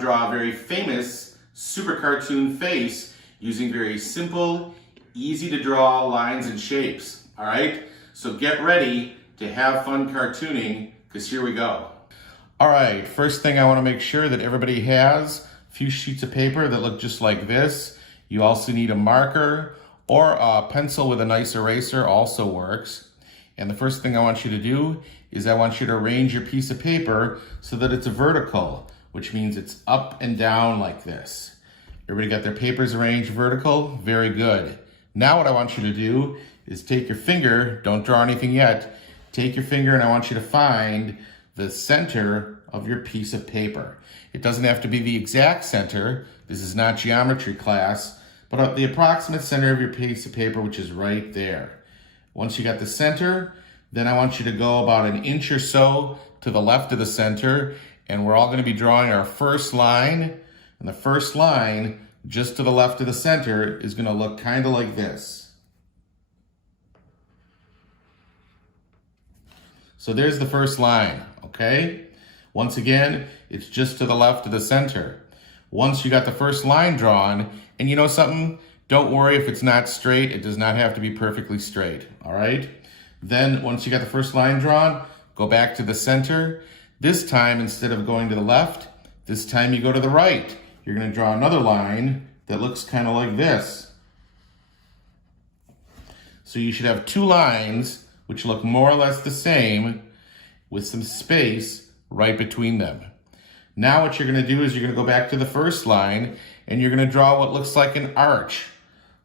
to draw a very famous super cartoon face using very simple, easy to draw lines and shapes. All right, so get ready to have fun cartooning, because here we go. All right, first thing I want to make sure that everybody has a few sheets of paper that look just like this. You also need a marker, or a pencil with a nice eraser also works. And the first thing I want you to do is I want you to arrange your piece of paper so that it's vertical, which means it's up and down like this. Everybody got their papers arranged vertical? Very good. Now what I want you to do is take your finger, don't draw anything yet, take your finger and I want you to find the center of your piece of paper. It doesn't have to be the exact center, this is not geometry class, but the approximate center of your piece of paper, which is right there. Once you got the center, then I want you to go about an inch or so to the left of the center, and we're all going to be drawing our first line. And the first line, just to the left of the center, is going to look kind of like this. So there's the first line, okay? Once again, it's just to the left of the center. Once you got the first line drawn, and you know something? Don't worry if it's not straight. It does not have to be perfectly straight, all right? Then once you got the first line drawn, go back to the center. This time, instead of going to the left, this time you go to the right. You're going to draw another line that looks kind of like this. So you should have two lines which look more or less the same with some space right between them. Now what you're going to do is you're going to go back to the first line and you're going to draw what looks like an arch.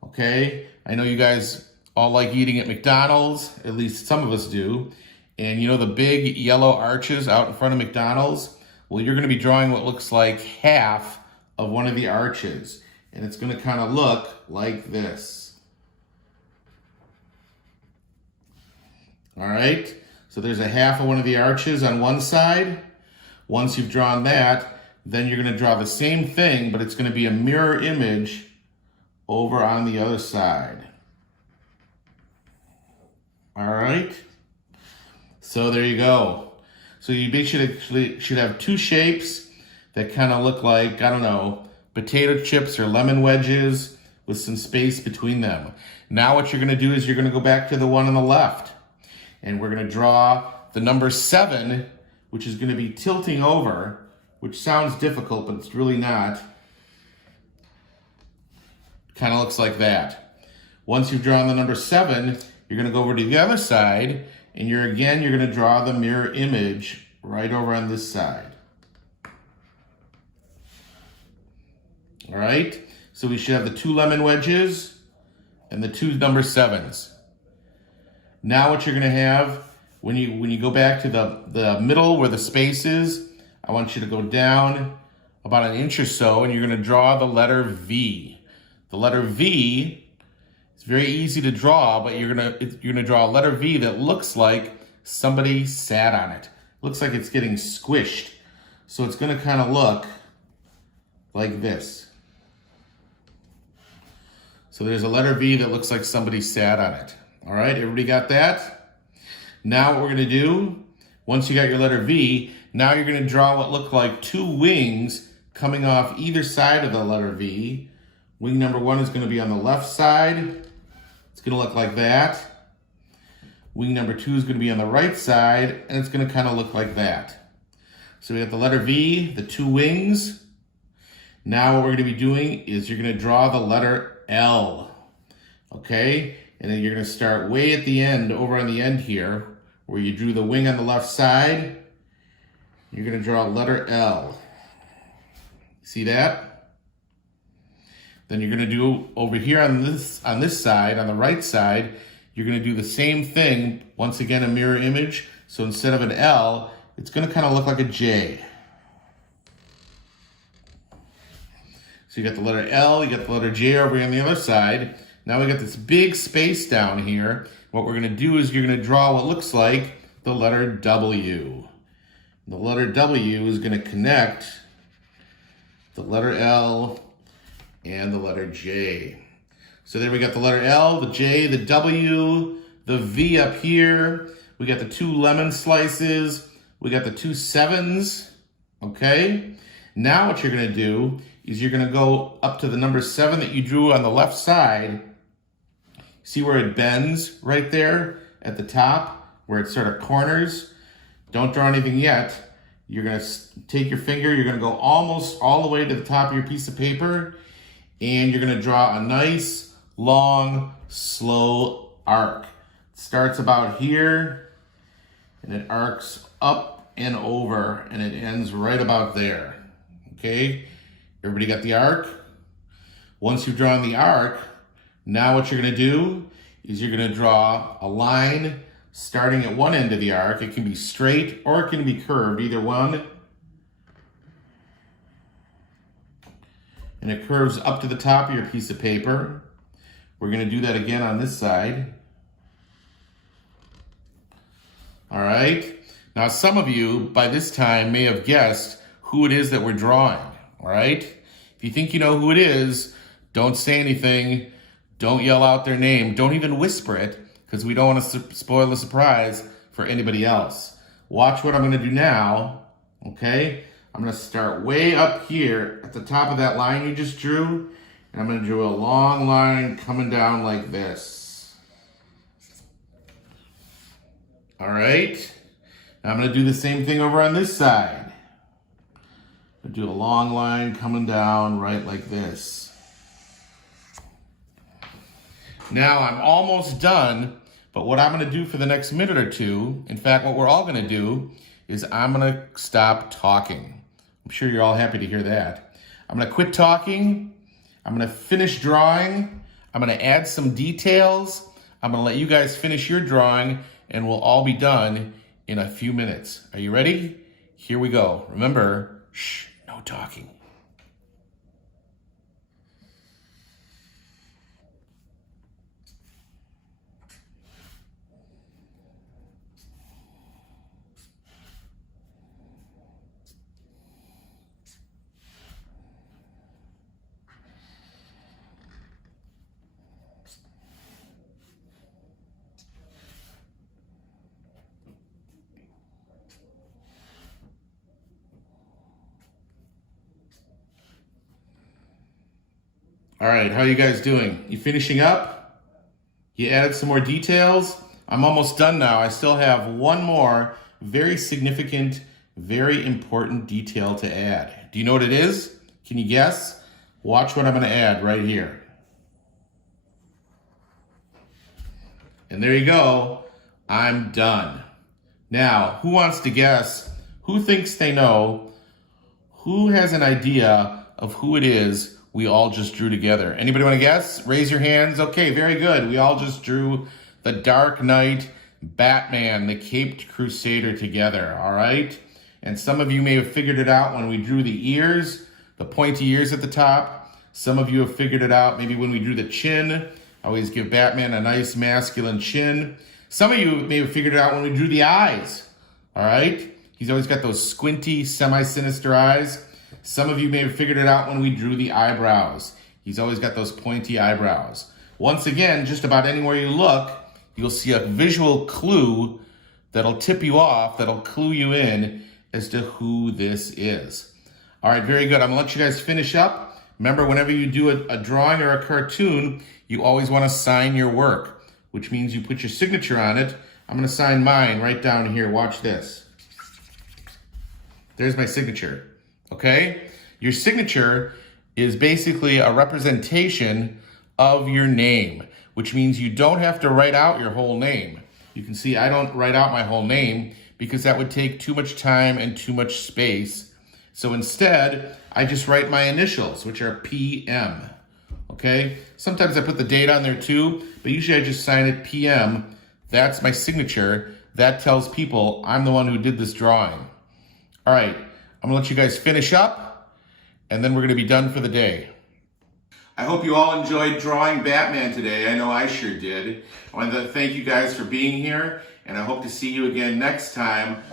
Okay? I know you guys all like eating at McDonald's, at least some of us do. And you know the big yellow arches out in front of McDonald's? Well, you're going to be drawing what looks like half of one of the arches. And it's going to kind of look like this. All right? So there's a half of one of the arches on one side. Once you've drawn that, then you're going to draw the same thing, but it's going to be a mirror image over on the other side. All right? So there you go. So you basically should have two shapes that kind of look like, I don't know, potato chips or lemon wedges with some space between them. Now what you're going to do is you're going to go back to the one on the left. And we're going to draw the number 7, which is going to be tilting over, which sounds difficult, but it's really not. Kind of looks like that. Once you've drawn the number 7, you're going to go over to the other side, and you're going to draw the mirror image right over on this side. All right? So we should have the 2 lemon wedges and the 2 number 7s. Now what you're going to have, when you go back to the middle where the space is, I want you to go down about an inch or so, and you're going to draw the letter V. The letter V is very easy to draw, but you're going to draw a letter V that looks like somebody sat on it. Looks like it's getting squished. So it's going to kind of look like this. So there's a letter V that looks like somebody sat on it. All right, everybody got that? Now what we're going to do, once you got your letter V, now you're going to draw what look like 2 wings coming off either side of the letter V. Wing number 1 is going to be on the left side. It's going to look like that. Wing number 2 is going to be on the right side, and it's going to kind of look like that. So we got the letter V, the 2 wings. Now what we're going to be doing is you're going to draw the letter L. Okay? And then you're going to start way at the end, over on the end here, where you drew the wing on the left side. You're going to draw a letter L. See that? Then you're going to do over here on this side, on the right side, you're going to do the same thing. Once again, a mirror image. So instead of an L, it's going to kind of look like a J. So you got the letter L, you got the letter J over here on the other side. Now we got this big space down here. What we're going to do is you're going to draw what looks like the letter W. The letter W is going to connect the letter L and the letter J. So there we got the letter L, the J, the W, the V up here. We got the 2 lemon slices. We got the 2 7s, okay? Now what you're gonna do is you're gonna go up to the number 7 that you drew on the left side. See where it bends right there at the top, where it sort of corners? Don't draw anything yet. You're gonna take your finger, you're gonna go almost all the way to the top of your piece of paper, and you're gonna draw a nice, long, slow arc. It starts about here, and it arcs up and over, and it ends right about there. Okay, everybody got the arc? Once you've drawn the arc, now what you're gonna do is you're gonna draw a line starting at one end of the arc. It can be straight or it can be curved, either one. And it curves up to the top of your piece of paper. We're gonna do that again on this side. All right, now some of you by this time may have guessed who it is that we're drawing, all right? If you think you know who it is, don't say anything, don't yell out their name, don't even whisper it, because we don't want to spoil the surprise for anybody else. Watch what I'm gonna do now, okay? I'm gonna start way up here at the top of that line you just drew, and I'm gonna draw a long line coming down like this. All right, now I'm gonna do the same thing over on this side. I'm gonna do a long line coming down right like this. Now I'm almost done, but what I'm gonna do for the next minute or two, in fact, what we're all gonna do is I'm gonna stop talking. I'm sure you're all happy to hear that. I'm gonna quit talking, I'm gonna finish drawing, I'm gonna add some details, I'm gonna let you guys finish your drawing, and we'll all be done in a few minutes. Are you ready? Here we go. Remember, shh, no talking. All right, how you guys doing? You finishing up? You added some more details? I'm almost done now. I still have one more very significant, very important detail to add. Do you know what it is? Can you guess? Watch what I'm gonna add right here. And there you go, I'm done. Now, who wants to guess? Who thinks they know? Who has an idea of who it is we all just drew together? Anybody want to guess? Raise your hands. Okay, very good. We all just drew the Dark Knight, Batman, the Caped Crusader together, all right? And some of you may have figured it out when we drew the ears, the pointy ears at the top. Some of you have figured it out maybe when we drew the chin. I always give Batman a nice masculine chin. Some of you may have figured it out when we drew the eyes, all right? He's always got those squinty, semi-sinister eyes. Some of you may have figured it out when we drew the eyebrows. He's always got those pointy eyebrows. Once again, just about anywhere you look, you'll see a visual clue that'll tip you off, that'll clue you in as to who this is. All right, very good. I'm gonna let you guys finish up. Remember, whenever you do a drawing or a cartoon, you always wanna sign your work, which means you put your signature on it. I'm gonna sign mine right down here. Watch this. There's my signature. Okay? Your signature is basically a representation of your name, which means you don't have to write out your whole name. You can see I don't write out my whole name because that would take too much time and too much space. So instead, I just write my initials, which are PM. Okay? Sometimes I put the date on there too, but usually I just sign it PM. That's my signature. That tells people I'm the one who did this drawing. All right. I'm gonna let you guys finish up, and then we're gonna be done for the day. I hope you all enjoyed drawing Batman today. I know I sure did. I want to thank you guys for being here, and I hope to see you again next time